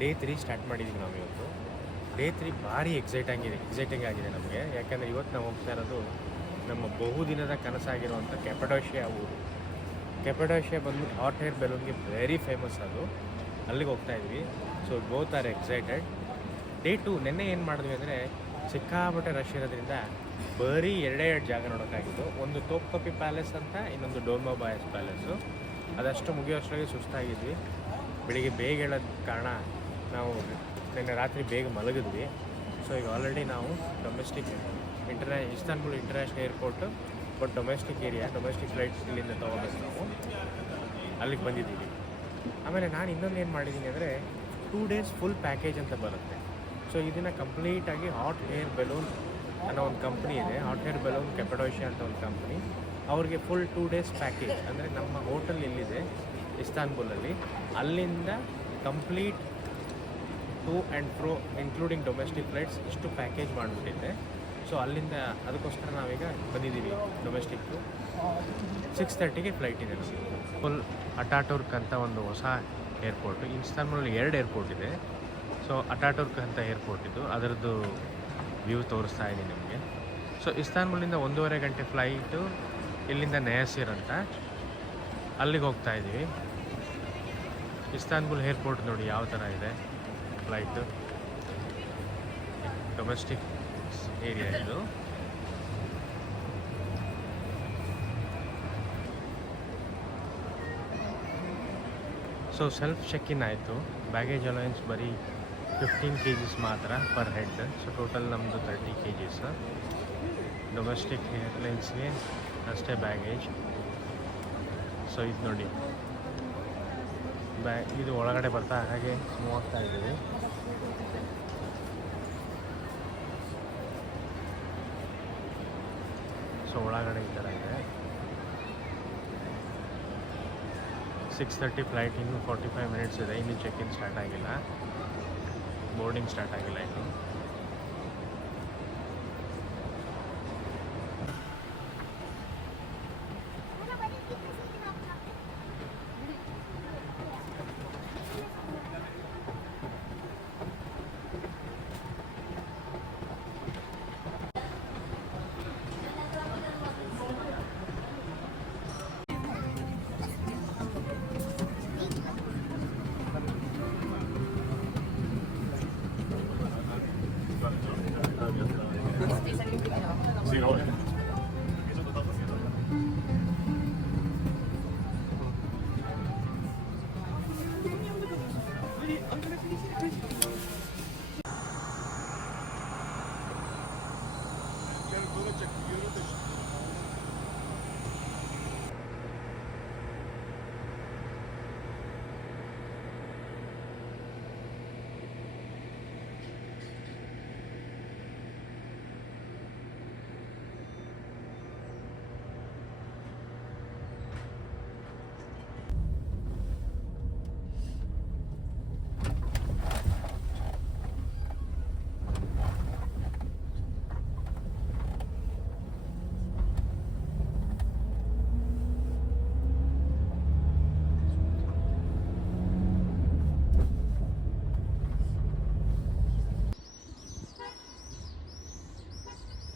Day 3 start ಮಾಡಿದ್ದೀವಿ ನಾವು ಇವತ್ತು. ಡೇ 3 ಭಾರಿ ಎಕ್ಸೈಟಿಂಗ್ ಆಗಿದೆ ನಮಗೆ. ಯಾಕಂದರೆ ಇವತ್ತು ನಾವು ಹೋಗ್ತಾ ಇರೋದು ನಮ್ಮ ಬಹುದಿನದ ಕನಸಾಗಿರುವಂಥ ಕೆಪಡೋಷಿಯಾ ಊರು. ಕೆಪಡೋಷಿಯಾ ಬಂದ್ಬಿಟ್ಟು ಹಾಟ್ ಏರ್ ಬೆಲೂನ್ಗೆ ವೆರಿ ಫೇಮಸ್ ಅದು. ಅಲ್ಲಿಗೆ ಹೋಗ್ತಾ ಇದ್ವಿ. So both are excited. Day 2 ನೆನ್ನೆ ಏನು ಮಾಡಿದ್ವಿ ಅಂದರೆ ಸಿಕ್ಕಾಪಟ್ಟೆ ರಶ್ ಇರೋದ್ರಿಂದ ಬರೀ ಎರಡೇ ಜಾಗ ನೋಡೋಕ್ಕಾಗಿದ್ದು. ಒಂದು ತೋಪ್ಕಪಿ ಪ್ಯಾಲೇಸ್ ಅಂತ, ಇನ್ನೊಂದು ಡೋಲ್ಮಾ ಬಾಯಸ್ ಪ್ಯಾಲೇಸು. ಅದಷ್ಟು ಮುಗಿಯೋಷ್ಟರಲ್ಲಿ ಸುಸ್ತಾಗಿದ್ವಿ. ಬೆಳಿಗ್ಗೆ ಬೇಗ ಹೇಳೋದ ಕಾರಣ ನಾವು ನಿನ್ನೆ ರಾತ್ರಿ ಬೇಗ ಮಲಗಿದ್ವಿ. ಸೊ ಈಗ ಆಲ್ರೆಡಿ ನಾವು Istanbul international airport, but domestic flight ಇಲ್ಲಿಂದ ತೊಗೋಬೇಕು ನಾವು. ಅಲ್ಲಿಗೆ ಬಂದಿದ್ದೀವಿ. ಆಮೇಲೆ ನಾನು ಇನ್ನೊಂದು ಏನು ಮಾಡಿದ್ದೀನಿ ಅಂದರೆ 2 days ಫುಲ್ ಪ್ಯಾಕೇಜ್ ಅಂತ ಬರುತ್ತೆ. ಸೊ ಇದನ್ನು ಕಂಪ್ಲೀಟಾಗಿ ಹಾಟ್ ಏರ್ ಬೆಲೂನ್ ಅನ್ನೋ ಒಂದು ಕಂಪ್ನಿ ಇದೆ. ಹಾಟ್ ಏರ್ ಬೆಲೂನ್ ಕೆಪಡೋಷಿಯಾ ಅಂತ ಒಂದು ಕಂಪ್ನಿ. ಅವ್ರಿಗೆ ಫುಲ್ 2 days ಪ್ಯಾಕೇಜ್ ಅಂದರೆ ನಮ್ಮ ಹೋಟೆಲ್ ಎಲ್ಲಿದೆ ಇಸ್ತಾನ್ಬುಲಲ್ಲಿ, ಅಲ್ಲಿಂದ complete to and fro including domestic flights ಇಷ್ಟು ಪ್ಯಾಕೇಜ್ ಮಾಡಿಬಿಟ್ಟಿದ್ದೆ. ಸೊ ಅಲ್ಲಿಂದ ಅದಕ್ಕೋಸ್ಕರ ನಾವೀಗ ಬಂದಿದ್ದೀವಿ. ಡೊಮೆಸ್ಟಿಕ್ಕು 6:30ಗೆ ಫ್ಲೈಟ್ ಇದೆ ನಮಗೆ. ಫುಲ್ ಅಟಾಟುರ್ಕ್ ಅಂತ ಒಂದು ಹೊಸ ಏರ್ಪೋರ್ಟು. ಇಸ್ತಾನ್ಬುಲಲ್ಲಿ 2 ಏರ್ಪೋರ್ಟ್ ಇದೆ. ಸೊ ಅಟಾಟುರ್ಕ್ ಅಂತ ಏರ್ಪೋರ್ಟ್ ಇದು, ಅದರದ್ದು ವ್ಯೂ ತೋರಿಸ್ತಾ ಇದ್ದೀನಿ ನಿಮಗೆ. ಸೊ ಇಸ್ತಾನ್ಬುಲಿಂದ 1.5 ಗಂಟೆ ಫ್ಲೈಟು ಇಲ್ಲಿಂದ ನಯಾಸಿರ್ ಅಂತ, ಅಲ್ಲಿಗೆ ಹೋಗ್ತಾ ಇದ್ದೀವಿ. ಇಸ್ತಾನ್ಬುಲ್ ಏರ್ಪೋರ್ಟ್ ನೋಡಿ ಯಾವ ಥರ ಇದೆ ಫ್ಲೈಟು. ಡೊಮೆಸ್ಟಿಕ್ ಏರಿಯಾ ಇದು. ಸೊ ಸೆಲ್ಫ್ ಚೆಕ್-ಇನ್ ಆಯಿತು. ಬ್ಯಾಗೇಜ್ ಅಲೋಯನ್ಸ್ ಬರೀ 15 kgs ಮಾತ್ರ ಪರ್ ಹೆಡ್. ಸೊ ಟೋಟಲ್ ನಮ್ಮದು 30 kgs. ಡೊಮೆಸ್ಟಿಕ್ ಏರ್ಲೈನ್ಸ್ಗೆ ಅಷ್ಟೇ ಬ್ಯಾಗೇಜ್. ಸೊ ಇದು ನೋಡಿ ಇದು ಒಳಗಡೆ ಬರ್ತಾ ಹಾಗೆ ಮೂವ್ ಆಗ್ತಾ ಇದ್ದೀವಿ. ಸೊ ಒಳಗಡೆ ಈ ಥರ ಇದೆ. 6:30 ಫ್ಲೈಟ್, ಇನ್ನೂ 45 minutes ಇದೆ. ಇನ್ನೂ ಚೆಕ್-ಇನ್ ಸ್ಟಾರ್ಟ್ ಆಗಿಲ್ಲ, ಬೋರ್ಡಿಂಗ್ ಸ್ಟಾರ್ಟ್ ಆಗಿಲ್ಲ ಇನ್ನು.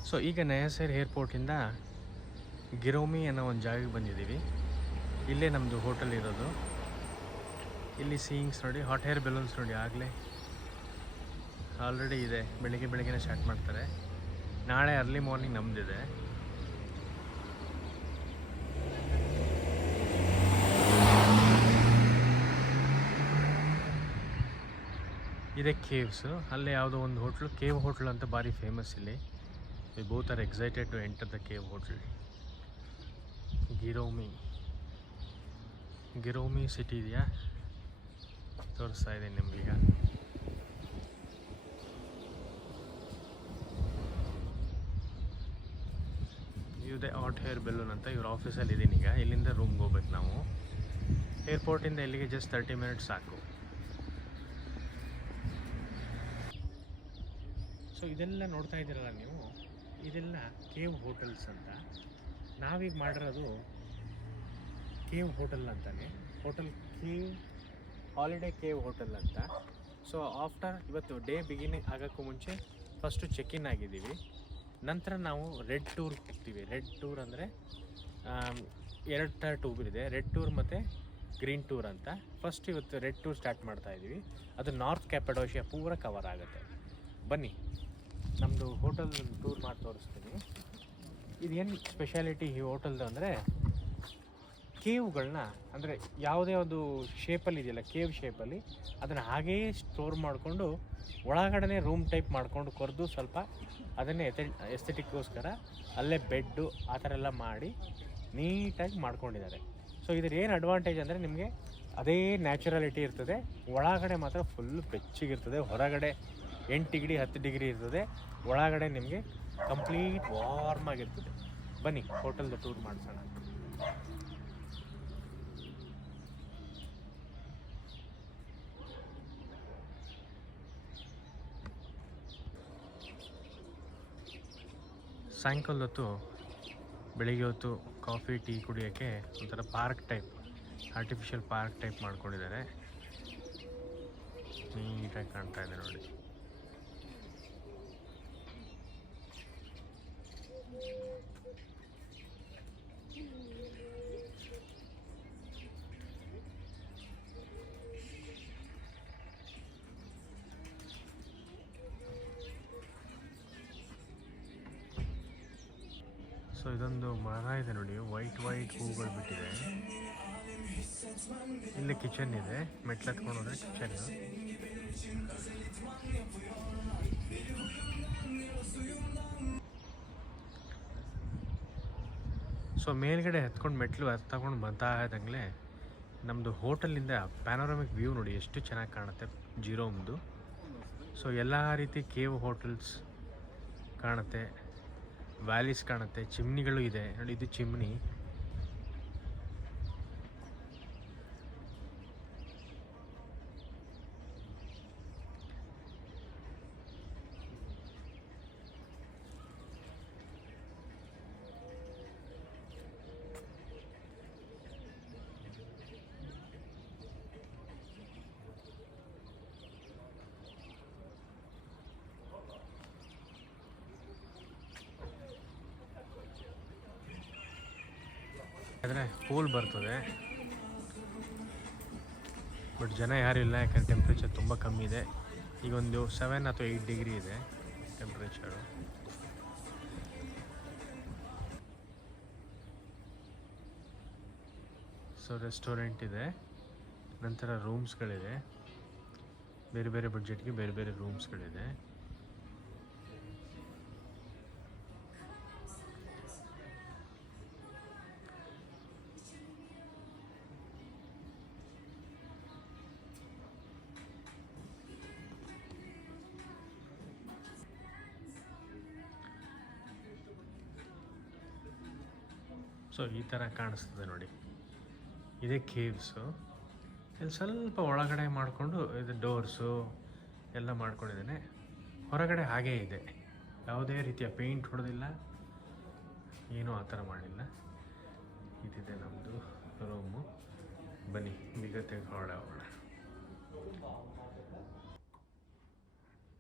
ಸೊ ಈಗ ನಯಾಸಿರ್ ಏರ್ಪೋರ್ಟಿಂದ ಗಿರೋಮಿ ಅನ್ನೋ ಒಂದು ಜಾಗಕ್ಕೆ ಬಂದಿದ್ದೀವಿ. ಇಲ್ಲೇ ನಮ್ಮದು ಹೋಟೆಲ್ ಇರೋದು. ಇಲ್ಲಿ ಸೀಯಿಂಗ್ಸ್ ನೋಡಿ, ಹಾಟ್ ಏರ್ ಬೆಲೂನ್ಸ್ ನೋಡಿ ಆಗಲೇ ಆಲ್ರೆಡಿ ಇದೆ. ಬೆಳಗ್ಗೆನೇ ಸ್ಟಾರ್ಟ್ ಮಾಡ್ತಾರೆ. ನಾಳೆ ಅರ್ಲಿ ಮಾರ್ನಿಂಗ್ ನಮ್ಮದಿದೆ. ಇದೆ ಕೇವ್ಸು. ಅಲ್ಲೇ ಯಾವುದೋ ಒಂದು ಹೋಟ್ಲು, ಕೇವ್ ಹೋಟ್ಲು ಅಂತ ಭಾರಿ ಫೇಮಸ್ ಇಲ್ಲಿ. We both are excited to enter the cave hotel. Goreme city ಇದೆಯಾ ತೋರಿಸ್ತಾ ಇದ್ದೀನಿ ನಿಮಗೀಗ. ಇದೆ ಹಾಟ್ ಏರ್ ಬೆಲೂನ್ ಅಂತ. ಇವ್ರ ಆಫೀಸಲ್ಲಿ ಇದ್ದೀನಿ ಈಗ. ಇಲ್ಲಿಂದ ರೂಮ್ಗೆ ಹೋಗ್ಬೇಕು ನಾವು. ಏರ್ಪೋರ್ಟಿಂದ ಇಲ್ಲಿಗೆ ಜಸ್ಟ್ 30 minutes ಸಾಕು. ಸೊ ಇದೆಲ್ಲ ನೋಡ್ತಾ ಇದ್ದೀರಲ್ಲ ನೀವು, ಇದೆಲ್ಲ ಕೇವ್ ಹೋಟೆಲ್ಸ್ ಅಂತ. ನಾವೀಗ ಮಾಡಿರೋದು ಕೇವ್ ಹೋಟೆಲ್ ಅಂತಾನೆ. Hotel cave holiday cave hotel ಅಂತ. ಸೊ ಆಫ್ಟರ್ ಇವತ್ತು ಡೇ ಬಿಗಿನಿಂಗ್ ಆಗೋಕ್ಕೂ ಮುಂಚೆ ಫಸ್ಟು ಚೆಕ್ ಇನ್ ಆಗಿದ್ದೀವಿ. ನಂತರ ನಾವು ರೆಡ್ ಟೂರ್ ಹೋಗ್ತೀವಿ. ರೆಡ್ ಟೂರ್ ಅಂದರೆ 2 ಥರ ಟೂರ್ ಇದೆ, ರೆಡ್ ಟೂರ್ ಮತ್ತು ಗ್ರೀನ್ ಟೂರ್ ಅಂತ. ಫಸ್ಟ್ ಇವತ್ತು ರೆಡ್ ಟೂರ್ ಸ್ಟಾರ್ಟ್ ಮಾಡ್ತಾಯಿದ್ದೀವಿ. ಅದು ನಾರ್ತ್ ಕ್ಯಾಪಡೋಷಿಯಾ ಪೂರ ಕವರ್ ಆಗುತ್ತೆ. ಬನ್ನಿ ನಮ್ಮದು ಹೋಟೆಲ್ ಟೂರ್ ಮಾಡಿ ತೋರಿಸ್ತೀನಿ. ಇದೇನು ಸ್ಪೆಷಾಲಿಟಿ ಈ ಹೋಟೆಲ್ದು ಅಂದರೆ ಕೇವ್ಗಳನ್ನ, ಅಂದರೆ ಯಾವುದೇ ಒಂದು ಶೇಪಲ್ಲಿ ಇದೆಯಲ್ಲ ಕೇವ್ ಶೇಪಲ್ಲಿ, ಅದನ್ನು ಹಾಗೇ ಸ್ಟೋರ್ ಮಾಡಿಕೊಂಡು ಒಳಗಡೆ ರೂಮ್ ಟೈಪ್ ಮಾಡ್ಕೊಂಡು ಕೊರೆದು ಸ್ವಲ್ಪ ಅದನ್ನೇ ಎಸ್ಥೆಟಿಕ್ಗೋಸ್ಕರ ಅಲ್ಲೇ ಬೆಡ್ಡು ಆ ಥರ ಎಲ್ಲ ಮಾಡಿ ನೀಟಾಗಿ ಮಾಡ್ಕೊಂಡಿದ್ದಾರೆ. ಸೊ ಇದ್ರ ಏನು ಅಡ್ವಾಂಟೇಜ್ ಅಂದರೆ ನಿಮಗೆ ಅದೇ ನ್ಯಾಚುರಾಲಿಟಿ ಇರ್ತದೆ, ಒಳಗಡೆ ಮಾತ್ರ ಫುಲ್ಲು ಬೆಚ್ಚಗಿರ್ತದೆ. ಹೊರಗಡೆ 8 ಡಿಗ್ರಿ 10 ಡಿಗ್ರಿ ಇರ್ತದೆ, ಒಳಗಡೆ ನಿಮಗೆ ಕಂಪ್ಲೀಟ್ ವಾರ್ಮ್ ಆಗಿರ್ತದೆ. ಬನ್ನಿ ಹೋಟೆಲ್ದು ಟೂರ್ ಮಾಡಿಸೋಣ. ಸಾಯಂಕಾಲದ ಹೊತ್ತು ಬೆಳಿಗ್ಗೆ ಹೊತ್ತು ಕಾಫಿ ಟೀ ಕುಡಿಯೋಕ್ಕೆ ಒಂಥರ park type, artificial park type ಮಾಡ್ಕೊಂಡಿದ್ದಾರೆ. ನೀಟಾಗಿ ಕಾಣ್ತಾ ಇದೆ ನೋಡಿ. ಸೊ ಇದೊಂದು ಮರ ಇದೆ ನೋಡಿ, ವೈಟ್ ಹೂಗಳು ಬಿಟ್ಟಿದೆ. ಇಲ್ಲಿ ಕಿಚನ್ ಇದೆ, ಮೆಟ್ಲು ಹತ್ಕೊಂಡು ಹೋದ್ರೆ ಕಿಚನ್. ಸೊ ಮೇಲ್ಗಡೆ ಹತ್ಕೊಂಡು ಮೆಟ್ಲು ತಗೊಂಡು ಬರ್ತಾ ಇದ್ದಂಗೆ ನಮ್ಮದು ಹೋಟೆಲಿಂದ ಪ್ಯಾನೋರಾಮಿಕ್ ವ್ಯೂ ನೋಡಿ ಎಷ್ಟು ಚೆನ್ನಾಗಿ ಕಾಣುತ್ತೆ ಜಿರೋಮ್ದು. ಸೊ ಎಲ್ಲ ರೀತಿ ಕೇವ್ ಹೋಟೆಲ್ಸ್ ಕಾಣುತ್ತೆ, ವ್ಯಾಲೀಸ್ ಕಾಣುತ್ತೆ, ಚಿಮ್ನಿಗಳು ಇದೆ ನೋಡಿ. ಇದು ಚಿಮ್ನಿ. ಆದರೆ ಪೂಲ್ ಬರ್ತದೆ, ಬಟ್ ಜನ ಯಾರಿಲ್ಲ, ಯಾಕಂದರೆ ಟೆಂಪ್ರೇಚರ್ ತುಂಬ ಕಮ್ಮಿ ಇದೆ. ಈಗ ಒಂದು 7 ಅಥವಾ 8 ಡಿಗ್ರಿ ಇದೆ ಟೆಂಪ್ರೇಚರು. ಸೊ ರೆಸ್ಟೋರೆಂಟ್ ಇದೆ, ನಂತರ ರೂಮ್ಸ್ಗಳಿದೆ, ಬೇರೆ ಬೇರೆ ಬಡ್ಜೆಟ್ಗೆ ಬೇರೆ ಬೇರೆ ರೂಮ್ಸ್ಗಳಿದೆ. ಸೊ ಈ ಥರ ಕಾಣಿಸ್ತದೆ ನೋಡಿ, ಇದೇ ಕೇವ್ಸು. ಇಲ್ಲಿ ಸ್ವಲ್ಪ ಒಳಗಡೆ ಮಾಡಿಕೊಂಡು ಇದು ಡೋರ್ಸು ಎಲ್ಲ ಮಾಡ್ಕೊಂಡಿದ್ದೇನೆ. ಹೊರಗಡೆ ಹಾಗೇ ಇದೆ, ಯಾವುದೇ ರೀತಿಯ ಪೇಂಟ್ ಹೊಡೆದಿಲ್ಲ, ಏನೂ ಆ ಥರ ಮಾಡಿಲ್ಲ. ಇದಿದೆ ನಮ್ಮದು ರೂಮು. ಬನ್ನಿ ಬೀಗ ತೆಗೆದುಕೊಳ್ಳೋಣ.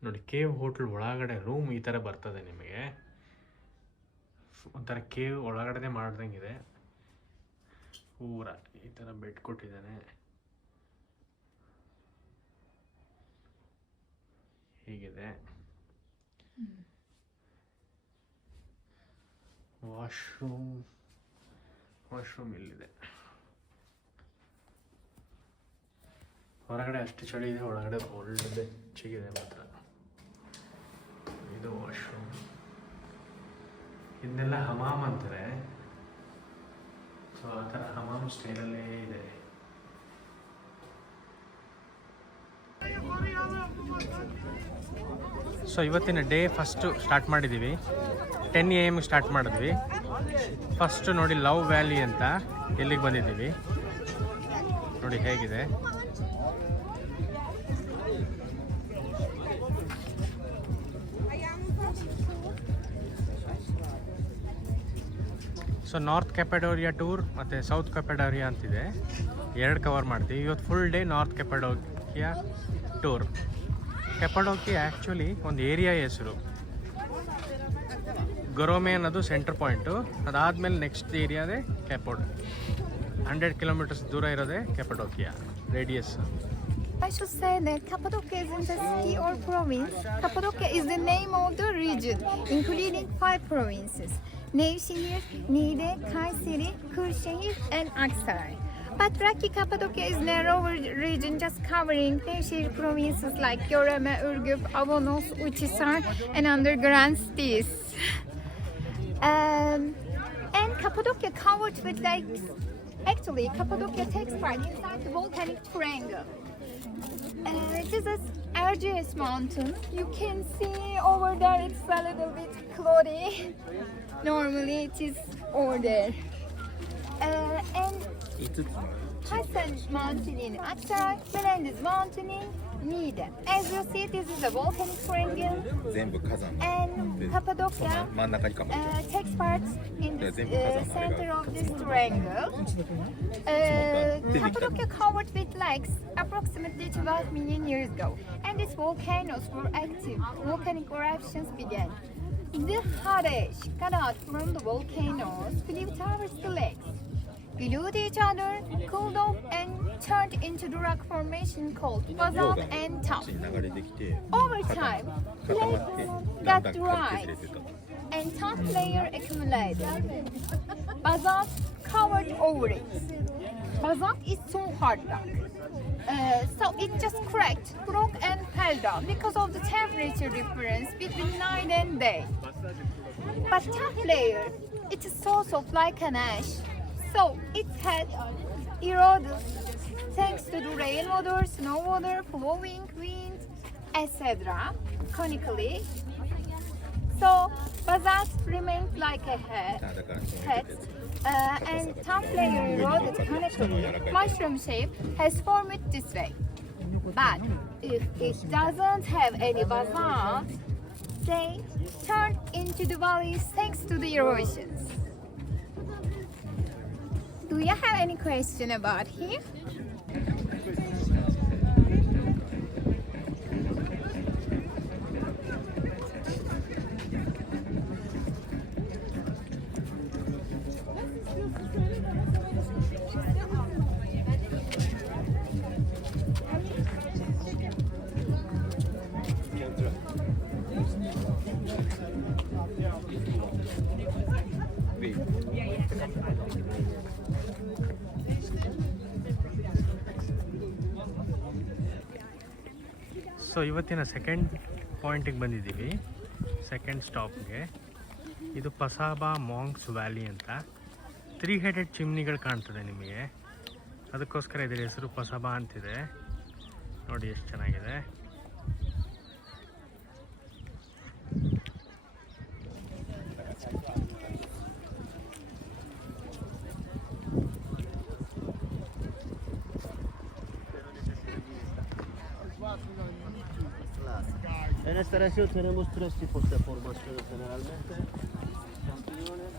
ನೋಡಿ ಕೇವ್ ಹೋಟ್ಲ್ ಒಳಗಡೆ ರೂಮ್ ಈ ಥರ ಬರ್ತದೆ ನಿಮಗೆ. ಒಂಥರ ಕೇವ್ ಒಳಗಡೆ ಮಾಡ್ದಂಗಿದೆ. ಪೂರ ಈ ಥರ ಬೆಡ್ ಕೊಟ್ಟಿದ್ದಾನೆ. ಹೀಗಿದೆ. ವಾಶ್ರೂಮ್ ಇಲ್ಲಿದೆ. ಹೊರಗಡೆ ಅಷ್ಟು ಚಳಿ ಇದೆ, ಒಳಗಡೆ ಒಳ್ಳೆ ಬೆಚ್ಚಗಿದೆ ಮಾತ್ರ. ಇದು ವಾಶ್ರೂಮ್. ಇದನ್ನೆಲ್ಲ ಹಮಾಮ್ ಅಂತಾರೆ. ಸೊ ಆ ಥರ ಹಮಾಮ್ ಸ್ಟೈಲಲ್ಲೇ ಇದೆ. ಸೊ ಇವತ್ತಿನ ಡೇ ಫಸ್ಟು ಸ್ಟಾರ್ಟ್ ಮಾಡಿದ್ದೀವಿ. 10 AM ಸ್ಟಾರ್ಟ್ ಮಾಡಿದ್ವಿ. ಫಸ್ಟು ನೋಡಿ ಲವ್ ವ್ಯಾಲಿ ಅಂತ ಇಲ್ಲಿಗೆ ಬಂದಿದ್ದೀವಿ. ನೋಡಿ ಹೇಗಿದೆ. ಸೊ ನಾರ್ತ್ ಕ್ಯಾಪಡೋರಿಯಾ ಟೂರ್ ಮತ್ತು ಸೌತ್ ಕ್ಯಾಪಡೋರಿಯಾ ಅಂತಿದೆ, 2 ಕವರ್ ಮಾಡ್ತೀವಿ. ಇವತ್ತು full day north Cappadocia tour. Cappadocia actually ಒಂದು ಏರಿಯಾ ಹೆಸರು. ಗೊರೋಮೆ ಅನ್ನೋದು ಸೆಂಟರ್ ಪಾಯಿಂಟು. ಅದಾದಮೇಲೆ ನೆಕ್ಸ್ಟ್ ಏರಿಯಾದೇ ಕೆಪೋಡ್. 100 kilometers ದೂರ ಇರೋದೇ Cappadocia radius. I should say that Cappadocia isn't a city or province. Cappadocia is the name of the region, including 5 provinces: Nevşehir, Niğde, Kayseri, Kırşehir, and Aksaray. But Rakı Cappadocia is a narrower region just covering Nevşehir provinces like Göreme, Ürgüp, Avanos, Uçhisar, and other grand cities. And Cappadocia covered with lakes. Actually, Cappadocia takes part inside the volcanic triangle. It is an Erciyes mountain. You can see over there it's a little bit cloudy. Normally it is over there. And Hasan Mountain in Aksaray, Melendez Mountain in Niğde. As you see, this is a volcanic triangle. And Cappadocia takes part in the center of this triangle. Cappadocia covered with lakes approximately 12 million years ago, and its volcanoes were active. Volcanic eruptions began. The hot ash got out from the volcanoes flew towards the lakes, glued each other, cooled off, and turned into the rock formation called basalt and tuff. Over time, lakes got dried and tough layer accumulated. Basalt covered over it. Basalt is so hard rock. So it just cracked, broke, and fell down because of the temperature difference between night and day. But tough layer, it's a source of like an ash. So it had eroded thanks to the rainwater, snow water, flowing wind, etc. conically. So basalt remained like a head and top layer eroded conically. Mushroom shape has formed this way. But if it doesn't have any basalt, they turn into the valleys thanks to the erosions. Do you have any question about here? So ಇವತ್ತಿನ second ಪಾಯಿಂಟಿಗೆ ಬಂದಿದ್ದೀವಿ, second ಸ್ಟಾಪ್ಗೆ. ಇದು ಪಸಾಬಾ monks valley ಅಂತ. 3 headed ಚಿಮ್ನಿಗಳು ಕಾಣ್ತದೆ ನಿಮಗೆ, ಅದಕ್ಕೋಸ್ಕರ ಇದರ ಹೆಸರು ಪಸಾಬಾ ಅಂತಿದೆ. ನೋಡಿ ಎಷ್ಟು ಚೆನ್ನಾಗಿದೆ. En esta región tenemos 3 tipos de formaciones generalmente: champiñones,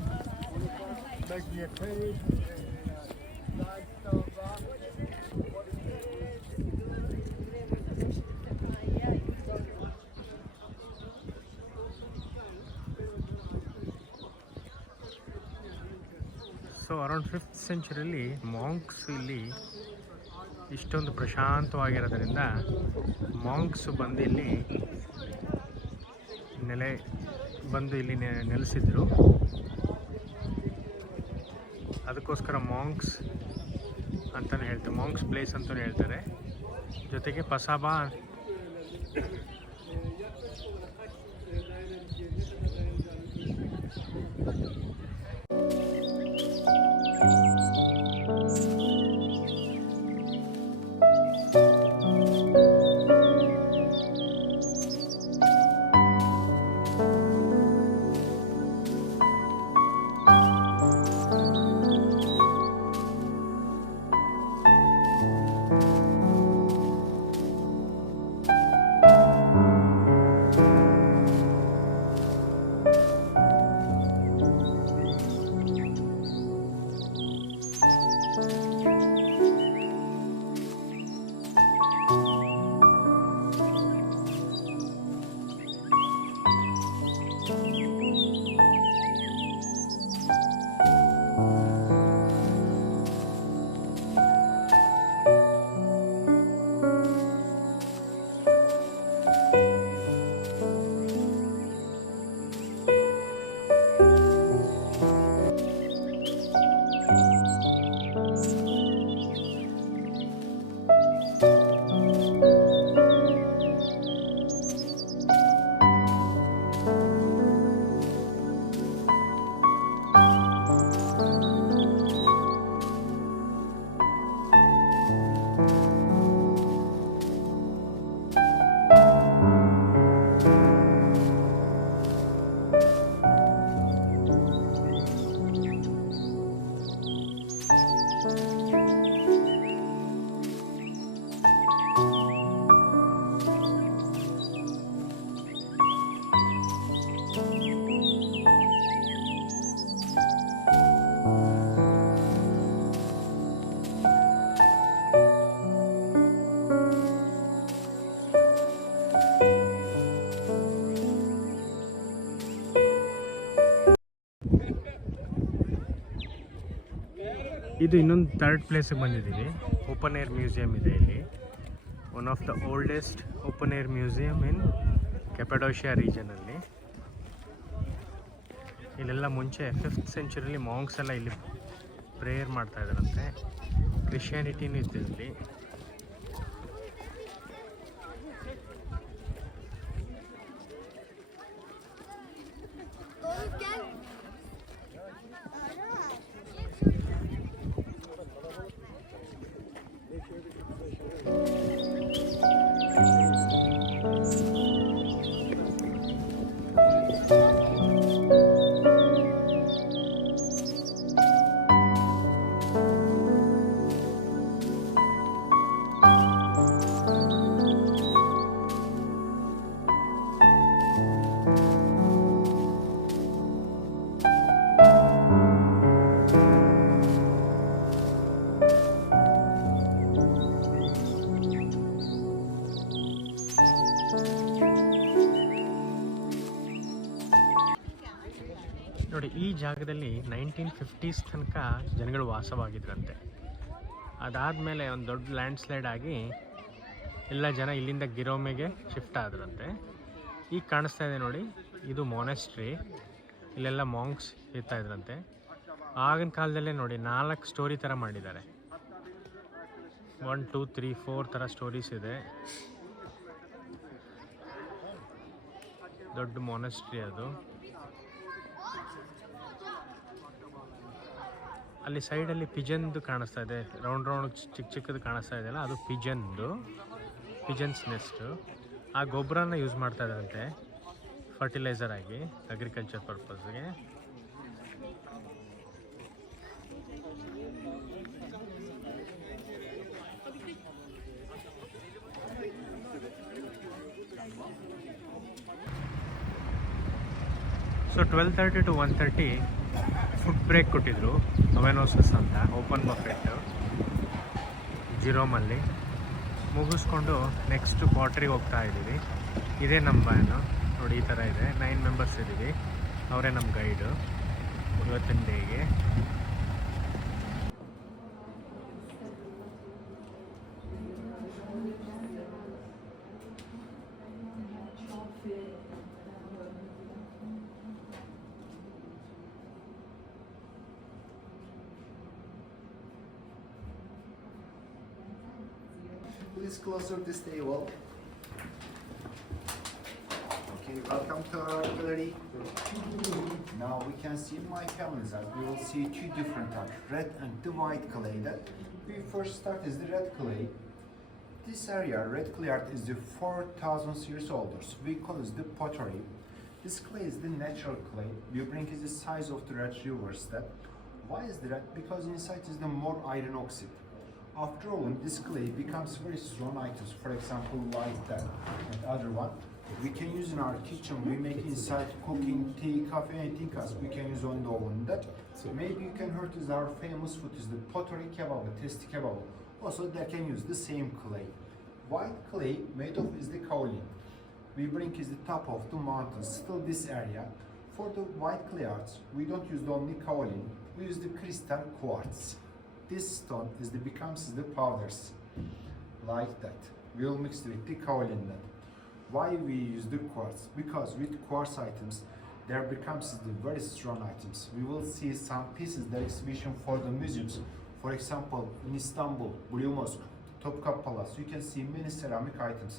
so around 5th centuryಲಿ ಮಾಂಕ್ಸ್ ಇಲ್ಲಿ ಇಷ್ಟೊಂದು ಪ್ರಶಾಂತವಾಗಿರೋದ್ರಿಂದ ಮಾಂಕ್ಸ್ ಬಂದು ಇಲ್ಲಿ ನೆಲೆಸಿದ್ರು. ಅದಕ್ಕೋಸ್ಕರ ಮಾಂಕ್ಸ್ ಅಂತಲೇ ಹೇಳ್ತಾರೆ, ಮಾಂಕ್ಸ್ ಪ್ಲೇಸ್ ಅಂತಲೇ ಹೇಳ್ತಾರೆ. ಜೊತೆಗೆ ಪಸಾಬಾ ಇದು ಇನ್ನೊಂದು ಥರ್ಡ್ ಪ್ಲೇಸಿಗೆ ಬಂದಿದ್ದೀವಿ. ಓಪನ್ ಏರ್ ಮ್ಯೂಸಿಯಂ ಇದೆ ಇಲ್ಲಿ. One of the oldest open air museum in Cappadocia ರೀಜನಲ್ಲಿ. ಇಲ್ಲೆಲ್ಲ ಮುಂಚೆ 5th ಸೆಂಚುರಿಲಿ ಮಾಂಕ್ಸ್ ಎಲ್ಲ ಇಲ್ಲಿ ಪ್ರೇಯರ್ ಮಾಡ್ತಾ ಇದ್ದಾರಂತೆ. ಕ್ರಿಶ್ಚಿಯಾನಿಟಿನೂ ಇತ್ತು ಇಲ್ಲಿ. ನೋಡಿ, ಈ ಜಾಗದಲ್ಲಿ 1950s ತನಕ ಜನಗಳು ವಾಸವಾಗಿದ್ರಂತೆ. ಅದಾದಮೇಲೆ ಒಂದು ದೊಡ್ಡ ಲ್ಯಾಂಡ್ ಸ್ಲೈಡ್ ಆಗಿ ಎಲ್ಲ ಜನ ಇಲ್ಲಿಂದ ಗಿರೋಮೆಗೆ ಶಿಫ್ಟ್ ಆದ್ರಂತೆ. ಈಗ ಕಾಣಿಸ್ತಾ ಇದೆ ನೋಡಿ, ಇದು ಮೊನೆಸ್ಟ್ರಿ. ಇಲ್ಲೆಲ್ಲ ಮಾಂಕ್ಸ್ ಇರ್ತಾ ಇದ್ರಂತೆ. ಆಗಿನ ಕಾಲದಲ್ಲೇ ನೋಡಿ 4 ಸ್ಟೋರಿ ಥರ ಮಾಡಿದ್ದಾರೆ. 1 2 3 4 ಥರ ಸ್ಟೋರೀಸ್ ಇದೆ. ದೊಡ್ಡ ಮೊನೆಸ್ಟ್ರಿ ಅದು. ಅಲ್ಲಿ ಸೈಡಲ್ಲಿ ಪಿಜನ್ದು ಕಾಣಿಸ್ತಾ ಇದೆ. ರೌಂಡ್ ಚಿಕ್ಕ ಚಿಕ್ಕದು ಕಾಣಿಸ್ತಾ ಇದೆಯಲ್ಲ, ಅದು ಪಿಜನ್ಸ್ ನೆಸ್ಟು. ಆ ಗೊಬ್ಬರನ ಯೂಸ್ ಮಾಡ್ತಾ ಇದ್ದಾರಂತೆ ಫರ್ಟಿಲೈಸರ್ ಆಗಿ, ಅಗ್ರಿಕಲ್ಚರ್ ಪರ್ಪಸ್ಗೆ. ಸೊ 12:30 to 1:30 ಫುಡ್ ಬ್ರೇಕ್ ಕೊಟ್ಟಿದ್ರು. ಅವೆನೋಸಸ್ ಅಂತ ಓಪನ್ ಬಫೆಟ್ ಜಿರೋಮಲ್ಲಿ ಮುಗಿಸ್ಕೊಂಡು ನೆಕ್ಸ್ಟ್ ಕ್ವಾರ್ಟ್ರಿಗೆ ಹೋಗ್ತಾ ಇದ್ದೀವಿ. ಇದೇ ನಮ್ಮ ವ್ಯಾನು ನೋಡಿ, ಈ ಥರ ಇದೆ. 9 ಮೆಂಬರ್ಸ್ ಇದ್ದೀವಿ. ಅವರೇ ನಮ್ಮ ಗೈಡು ಇವತ್ತಿನ ಡೇಗೆ. Please closer this table. Okay, welcome to our gallery. Now we can see my cameras that we will see 2 different types, red and the white clay. That we first start is the red clay. This area, red clay art, is the 4,000 years old. So we call it the pottery. This clay is the natural clay. We bring is the size of the red river step. Why is the red? Because inside is the more iron oxide. After all, this clay becomes very strong items, for example, like that and other one. We can use in our kitchen, we make inside cooking, tea, coffee, anything else. We can use on the oven. That so maybe you can heard is our famous food is the pottery kebab, testi kebab. Also, they can use the same clay. White clay made of is the kaolin. We bring is the top of the mountains, still this area. For the white clay arts, we don't use only kaolin, we use the crystal quartz. This stone is the becomes the powders like that. We'll mix it with the kaolin. Why we use the quartz? Because with quartz items there becomes the very strong items. We will see some pieces that exhibition for the museums. For example, in Istanbul, Blue Mosque, Topkapı Palace, you can see many ceramic items.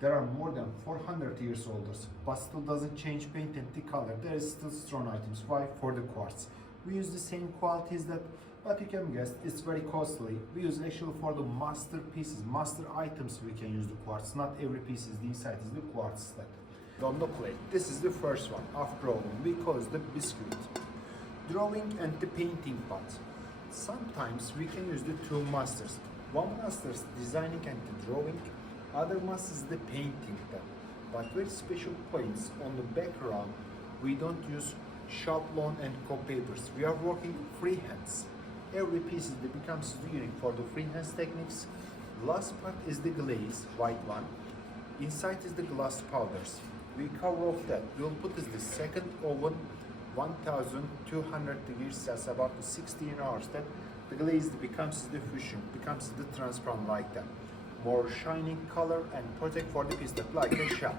There are more than 400 years old, but still doesn't change paint and the color. There is still strong items. Why? For the quartz. We use the same qualities that, but you can guess it's very costly. We use actually for the masterpieces, master items we can use the quartz. Not every piece is the inside is the quartz that. On the plate, this is the first one. After all, we call it the biscuit. Drawing and the painting part. Sometimes we can use the 2 masters. One master is designing and the drawing, other master is the painting that. But very special points on the background, we don't use schablon and cut papers. We are working freehands. Every piece becomes unique for the freehand techniques. Last part is the glaze, white one. Inside is the glass powders. We cover off that. We'll put this the second oven, 1200 degrees Celsius, about 16 hours. That the glaze becomes the fusion, becomes the transparent like that. More shining color and protect for the pistol like a shell.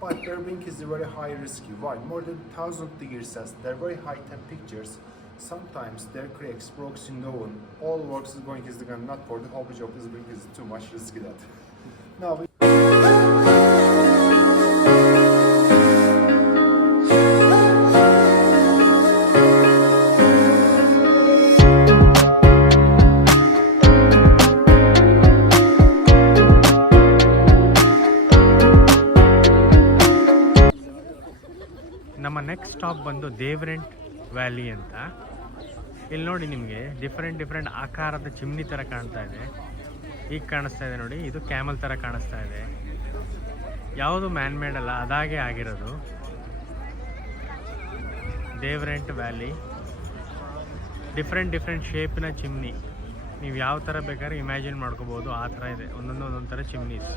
But Burbank is very high risky. Why? More than 1,000 degrees Celsius, they're very high temperatures. Sometimes there cracks, broken in the oven. All works is going is the gun, not for the whole job is going is too much risky that. Now we ನಮ್ಮ next stop ಬಂದು ದೇವರೆಂಟ್ valley ಅಂತ. ಇಲ್ಲಿ ನೋಡಿ ನಿಮಗೆ different ಆಕಾರದ chimney ಥರ ಕಾಣ್ತಾ ಇದೆ. ಈಗ ಕಾಣಿಸ್ತಾ ಇದೆ ನೋಡಿ, ಇದು ಕ್ಯಾಮಲ್ ಥರ ಕಾಣಿಸ್ತಾ ಇದೆ. ಯಾವುದು ಮ್ಯಾನ್ ಮೇಡ್ ಅಲ್ಲ, ಅದಾಗೆ ಆಗಿರೋದು. ದೇವರೆಂಟ್ ವ್ಯಾಲಿ ಡಿಫ್ರೆಂಟ್ ಶೇಪಿನ ಚಿಮ್ನಿ. ನೀವು ಯಾವ ಥರ ಬೇಕಾದ್ರೆ ಇಮ್ಯಾಜಿನ್ ಮಾಡ್ಕೋಬೋದು, ಆ ಥರ ಇದೆ. ಒಂದೊಂದು ಥರ ಚಿಮ್ನೀಸ್.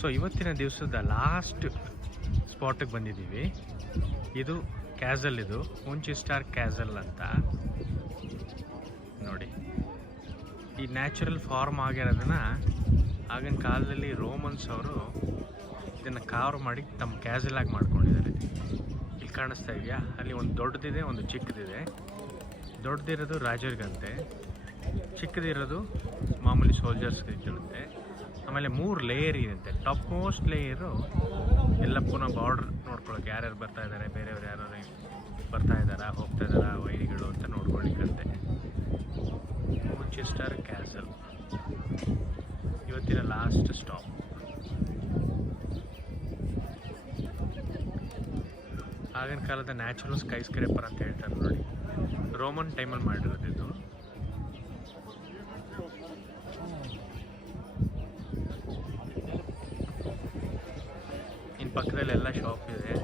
ಸೊ ಇವತ್ತಿನ ದಿವಸದ ಲಾಸ್ಟ್ ಸ್ಪಾಟಿಗೆ ಬಂದಿದ್ದೀವಿ. ಇದು ಕ್ಯಾಸಲ್, ಇದು ಮುಂಚಿಸ್ಟಾರ್ ಕ್ಯಾಸಲ್ ಅಂತ ನೋಡಿ. ಈ ನ್ಯಾಚುರಲ್ ಫಾರ್ಮ್ ಆಗಿರೋದನ್ನ ಆಗಿನ ಕಾಲದಲ್ಲಿ ರೋಮನ್ಸ್ ಅವರು ಇದನ್ನು ಕಾರ್ವ್ ಮಾಡಿ ತಮ್ಮ ಕ್ಯಾಸಲ್ ಆಗಿ ಮಾಡ್ಕೊಂಡಿದ್ದಾರೆ. ಇಲ್ಲಿ ಕಾಣಿಸ್ತಾ ಇದೆಯಾ, ಅಲ್ಲಿ ಒಂದು ದೊಡ್ಡದಿದೆ, ಒಂದು ಚಿಕ್ಕದಿದೆ. ದೊಡ್ಡದಿರೋದು ರಾಜರಿಗಂತೆ, ಚಿಕ್ಕದಿರೋದು ಮಾಮೂಲಿ ಸೋಲ್ಜರ್ಸ್ಗೆ ಇರುತ್ತೆ. ಆಮೇಲೆ 3 ಲೇಯರ್ ಇರುತ್ತೆ. ಟಾಪ್ ಮೋಸ್ಟ್ ಲೇಯರು ಎಲ್ಲ ಪುನಃ ಬಾರ್ಡ್ರ್ ನೋಡ್ಕೊಳ್ಳೋಕೆ, ಯಾರ್ಯಾರು ಬರ್ತಾ ಇದ್ದಾರೆ, ಬೇರೆಯವ್ರು ಯಾರು ಬರ್ತಾ ಇದ್ದಾರಾ, ಹೋಗ್ತಾ ಇದ್ದಾರಾ ವೈರಿಗಳು ಅಂತ ನೋಡ್ಕೊಳ್ಳಿಕ್ಕಂತೆ. ಮುಂಚೆಸ್ಟರ್ ಕ್ಯಾಸಲ್ ಇವತ್ತಿನ ಲಾಸ್ಟ್ ಸ್ಟಾಪ್. ಆಗಿನ ಕಾಲದ ನ್ಯಾಚುರಲ್ ಸ್ಕೈ ಸ್ಕ್ರೇಪರ್ ಅಂತ ಹೇಳ್ತಾರೆ ನೋಡಿ. ರೋಮನ್ ಟೈಮಲ್ಲಿ ಮಾಡಿರೋದು ಇದು. ಇನ್ನು ಪಕ್ಕದಲ್ಲಿ ಎಲ್ಲ ಶಾಪ್ ಇದೆ.